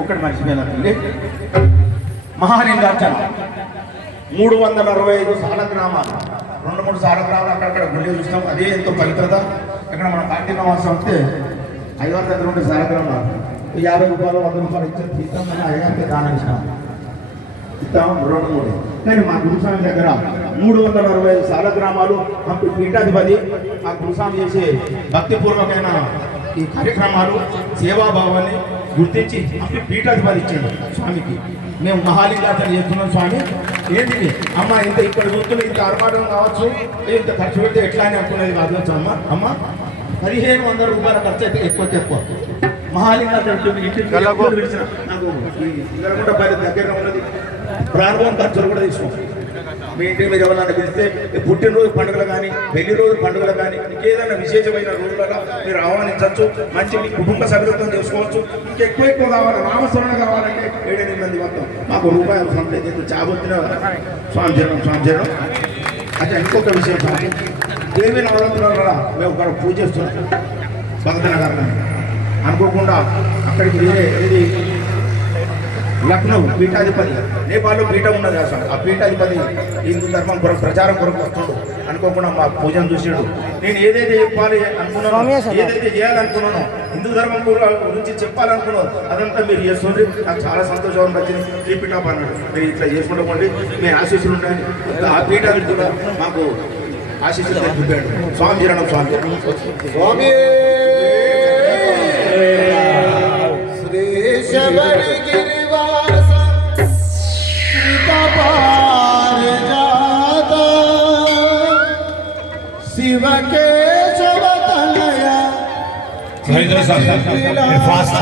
ఒక్కటి మర్చిపోయినట్టుంది. మహాలింగార్చన 365 సాలగ్రామాలు, 2-3 సాలగ్రామాలు అక్కడక్కడ గుళ్ళే చూస్తాం. అదే ఎంతో పవిత్రత. ఇక్కడ మన కార్తీక మాసం వస్తే అయ్యవారి దగ్గర ఉండే సాలగ్రామాలు 50 రూపాయలు 100 రూపాయలు ఇచ్చి తీస్తాం. అని అయ్యగారికి దానం ఇస్తాం, ఇస్తాం 2-3. కానీ మా గురుస్వామి దగ్గర 365 సాలగ్రామాలు. మాకు పీఠాధిపతి మా గురుస్వామి చేసే భక్తిపూర్వకమైన ఈ కార్యక్రమాలు సేవాభావాన్ని గుర్తించి అప్పుడు పీఠాధిపతి ఇచ్చాడు స్వామికి. మేము మహాలింగార్చన చేస్తున్నాం స్వామి. ఏంటిది అమ్మ ఇంత ఇక్కడ చూస్తున్న ఇంత ఆర్భాటం కావచ్చు, ఇంత ఖర్చు పెడితే ఎట్లా అని అనుకునేది కాదు అమ్మ. 1500 రూపాయల ఖర్చు అయితే ఎక్కువ. మహాలింగార్చన ఇంటికి నాకు ఇల్లకుంట పల్లె దగ్గర ఉన్నది. ప్రారంభం ఖర్చులు కూడా తీసుకోండి. మీ ఇంటికి మీరు ఎవరైనా పిలిస్తే పుట్టినరోజు పండుగలు కానీ, పెళ్లి రోజు పండుగలు కానీ, ఇంకేదైనా విశేషమైన రోజులలో మీరు ఆహ్వానించవచ్చు. మంచి మీ కుటుంబ సభ్యులతో చేసుకోవచ్చు. ఇంకెక్కువ కావాలి, నామస్మరణ కావాలంటే 7-8 మంది మొత్తం మాకు రూపాయలు సంప్రదించి చాబొత్తిన స్వామి చేయడం. అంటే ఇంకొక విషయం స్వామి, దేవి నవరాత్రుల మేము ఒక పూజ చేస్తున్నాం భక్తనగర్. అనుకోకుండా అక్కడికి వేరే లక్నో పీఠాధిపతి, నేపాల్లో పీఠం ఉన్నది అసలు. ఆ పీఠాధిపతి హిందూ ధర్మం కొరకు ప్రచారం కొరకు వస్తున్నాడు. అనుకోకుండా మా పూజను చూసాడు. నేను ఏదైతే చెప్పాలి అనుకున్నానో, ఏదైతే చేయాలనుకున్నానో, హిందూ ధర్మం గురించి చెప్పాలనుకున్నాను, అదంతా మీరు చేస్తుండ్రి. నాకు చాలా సంతోషం వచ్చింది. ఈ పీఠాప అన్నాడు, మీరు ఇట్లా చేసుకుంటామండి, మీ ఆశీస్సులు ఉంటాయి. ఆ పీఠాధిపతి కూడా మాకు ఆశీస్సులు చెప్పాడు. స్వామి జరణం స్వామి స్వామి Fast.